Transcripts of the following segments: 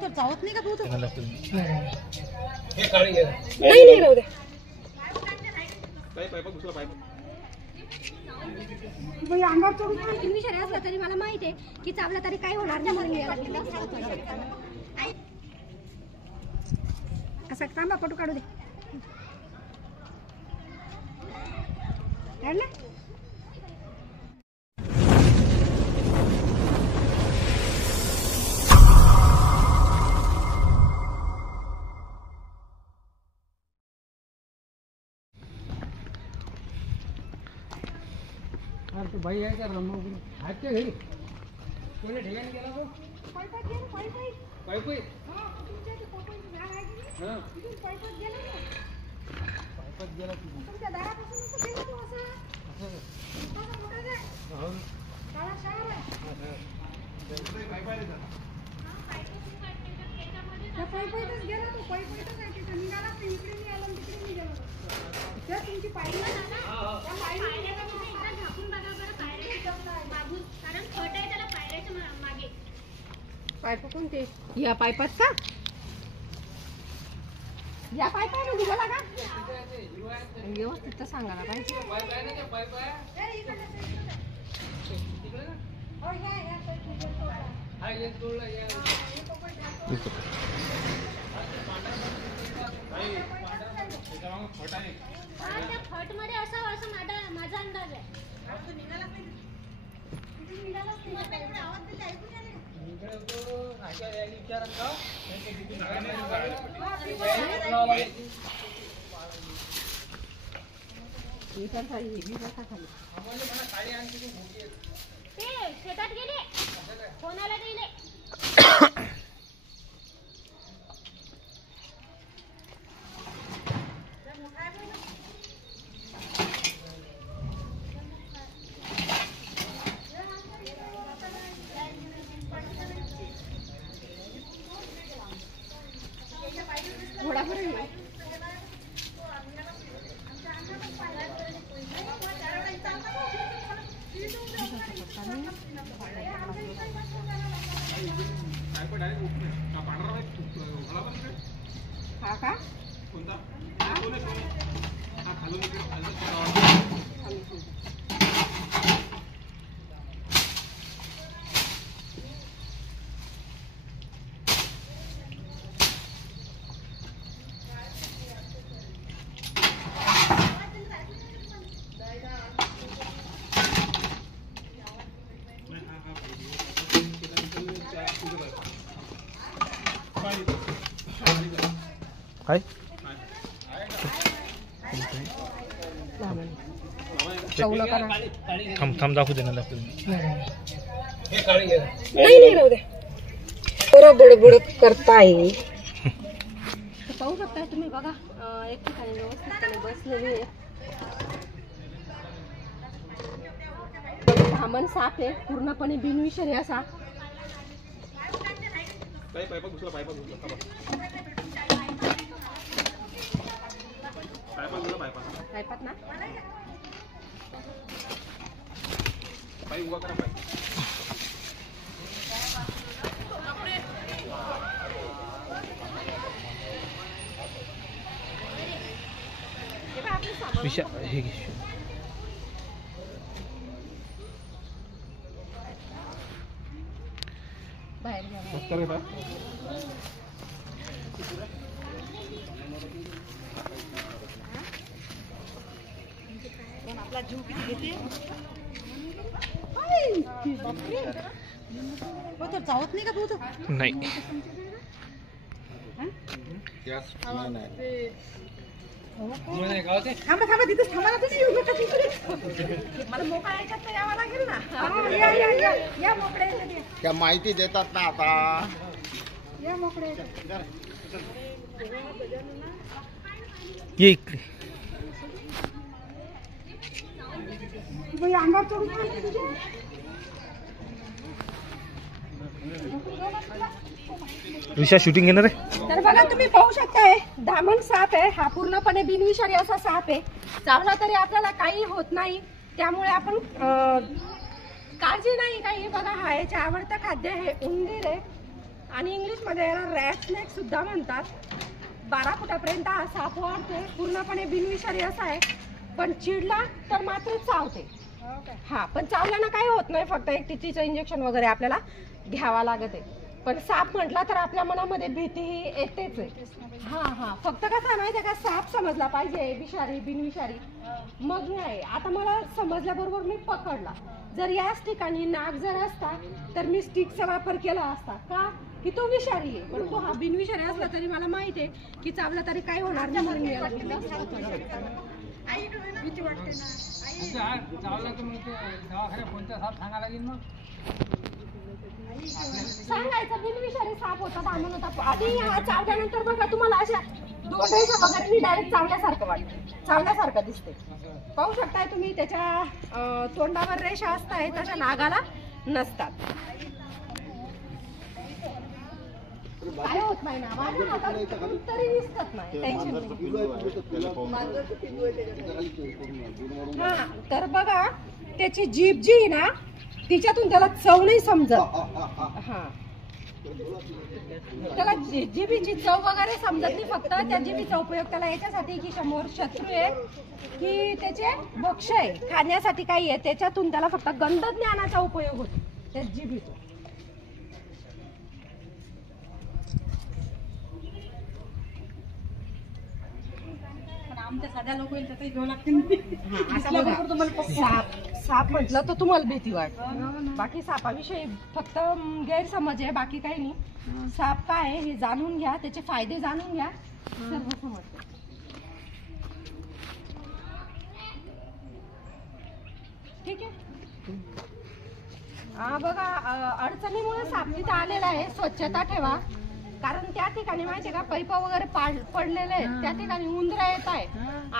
तर जावत नाही का तू? नाही राहू दे. अंगावर चढून विषय असला तरी मला माहित आहे की चावला तरी काय होणार नाही. असा थांबा, फोटो काढू दे. काढला? तो भाई आहे का रमो हातच्या घरी कोणी ठिकाणी गेला तो पाय गेला तुमच्या दारापासून गेला तो तुमची पाहिजे पाईप कोणते? या पाईपात का? या पाईपामध्ये बोला का? व्यवस्थित तर सांगायला पाहिजे. फट मध्ये असावं असं माझा अंदाज आहे. शेतात गेले कोणाला गेले? हा का? हाय थांब दाखवू दे ना नाही राहू दे. बडबड करताय. पाहू शकता तुम्ही बघा, एक ठिकाणी व्यवस्थितपणे बसलेली आहे. धामण साफ आहे, पूर्णपणे बिनविषारी असा. पाईपात ना विषय हे बाहेर आपला जीव किती घेते. तर जावत नाही का तू? नाही थांबा थांबा, तिथेच थांबा ना तुम्ही. मला मोकळा याच्यात तर यावं लागेल ना. या मोकळ्या त्या माहिती देतात ना आता. या मोकळ्या ये इकडे. अंगावर चढून ऋषा शूटिंग घेणार आहे. तर बघा तुम्ही पाहू शकताय, धामण साप आहे हा, पूर्णपणे बिनविषारी असा साप आहे. चावला तरी आपल्याला काही होत नाही. त्यामुळे आपण काळजी नाही काही. बघा हा याचे आवडतं खाद्य आहे उंदीर आहे आणि इंग्लिश मध्ये याला रॅट स्नेक सुद्धा म्हणतात. 12 फुटापर्यंत हा साप वाढते. पूर्णपणे बिनविषारी असा आहे, पण चिडला तर मात्र चावते. हा, पण चावल्यानं काही होत नाही, फक्त एक टीटीचं इंजेक्शन वगैरे आपल्याला घ्यावा लागत आहे. पण साप म्हटला तर आपल्या मनामध्ये भीती ही येतेच आहे. हा, फक्त कसं आहे माहिती आहे का, साप समजला पाहिजे विषारी बिनविषारी मग नाही. आता मला समजल्याबरोबर मी पकडला. जर याच ठिकाणी नाग जर असता तर मी स्टिकचा वापर केला असता का, की तो विषारी आहे. पण तो हा बिनविषारी असला तरी मला माहिती आहे की चावला तरी काही होणार नाही म्हणून मी याला भीती वाटते ना. चावला तर मग ते दवाखान्यात कोणता साप सांगा लागेल मग. सांगायचं बिनविषारी साप होता म्हणून होता. आधी हा चावल्यानंतर बघा तुम्हाला अशा दोन रेषा वगैरे मी डायरेक्ट चावल्यासारखं वाटतं, चावल्यासारखं दिसते. पाहू शकताय तुम्ही त्याच्या तोंडावर रेषा असताय, तशा नागाला नसतात. काय होत नाही ना, माझ्या हातात तरी दिसत नाही. टेन्शन हा, तर बघा त्याची जीभ जी आहे ना तिच्यातून त्याला चव नाही समजत. हा, त्याला जिभीची चव वगैरे समजत नाही. फक्त त्या जिभीचा उपयोग त्याला याच्यासाठी की समोर शत्रू आहे की त्याचे भक्ष आहे, खाण्यासाठी काही आहे, त्याच्यातून त्याला फक्त गंध ज्ञानाचा उपयोग होतो त्या जिभीतून. आमच्या साध्या लोक घेऊ लागते. साप म्हटलं तर तुम्हाला भीती वाटते. बाकी सापाविषयी फक्त गैरसमज आहे, बाकी काही नाही. साप काय आहे हे जाणून घ्या, त्याचे फायदे जाणून घ्या, सर्व समजते. ठीक आहे. हा बघा, अडचणीमुळे साप तिथं आलेला आहे. स्वच्छता ठेवा, कारण त्या ठिकाणी माहितीये का पैप वगैरे पडलेले आहेत, त्या ठिकाणी उंदरा येत आहे.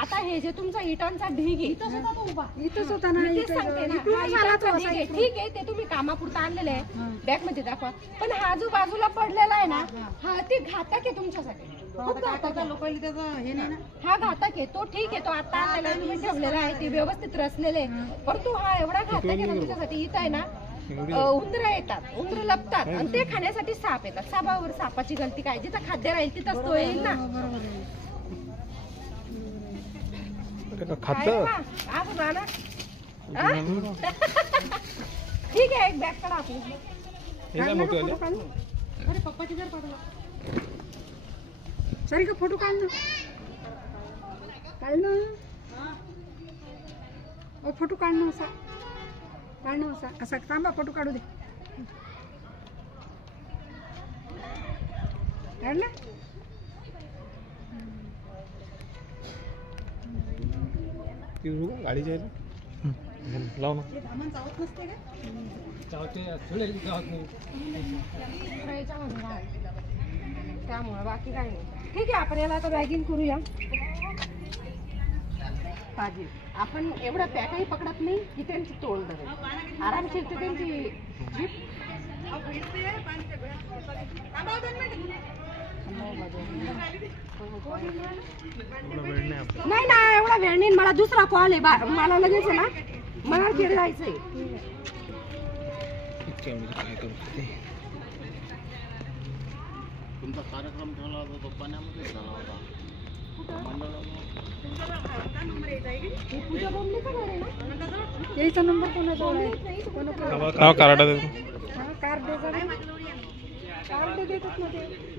आता हे जे तुमचा इटांचा ढीग आहे, इथंच होता तो उभा, इथंच होता ना, मी तेच सांगते ना, हा इटांचा ढीग आहे. ठीक आहे, ते तुम्ही कामापुरतं आणलेले आहे, बॅग मध्ये दाखवा. पण हा जो बाजूला पडलेला आहे ना, हा ते घातक आहे तुमच्यासाठी. खूप घातक आहे. लोक हे नाही ना. हा घातक आहे. तो ठीक आहे, तो आता आणलेला तुम्ही ठेवलेला आहे, ते व्यवस्थित रचलेले आहे. परंतु हा एवढा घातक आहे ना तुमच्यासाठी. इथं आहे ना उंदरं येतात, उंदरं लपतात आणि ते खाण्यासाठी साप येतात. सापावर सापाची गलती काय, जिथं खाद्य राहील तिथंच तो येईल ना. ठीक आहे, एक बॅग काढा आपली. अरे पप्पाची जर पाठवला सरी का फोटो काढ ना, फोटो काढणं असा थांबा, फोटो काढू दे. काढला गाडी जायला लाव ना. चावत नसते का? चावते थोडे चावत नाही. त्यामुळे बाकी काही नाही. ठीक आहे, आपण याला आता बॅगिंग करूया. आपण एवढं पॅकही पकडत नाही की त्यांची तोंड धरेल. आरामशीर ते त्यांची जीभ. नाही ना, एवढा वेळ नाही. मला दुसरा कॉल आहे, मला लगेच आहे ना मला खेळ जायचंय. तुमचा कार्यक्रम ठेवला होता तो पाण्यामध्ये झाला होता. यायचा नंबर कोणाचा कार्ड कार्ड देतात ना ते.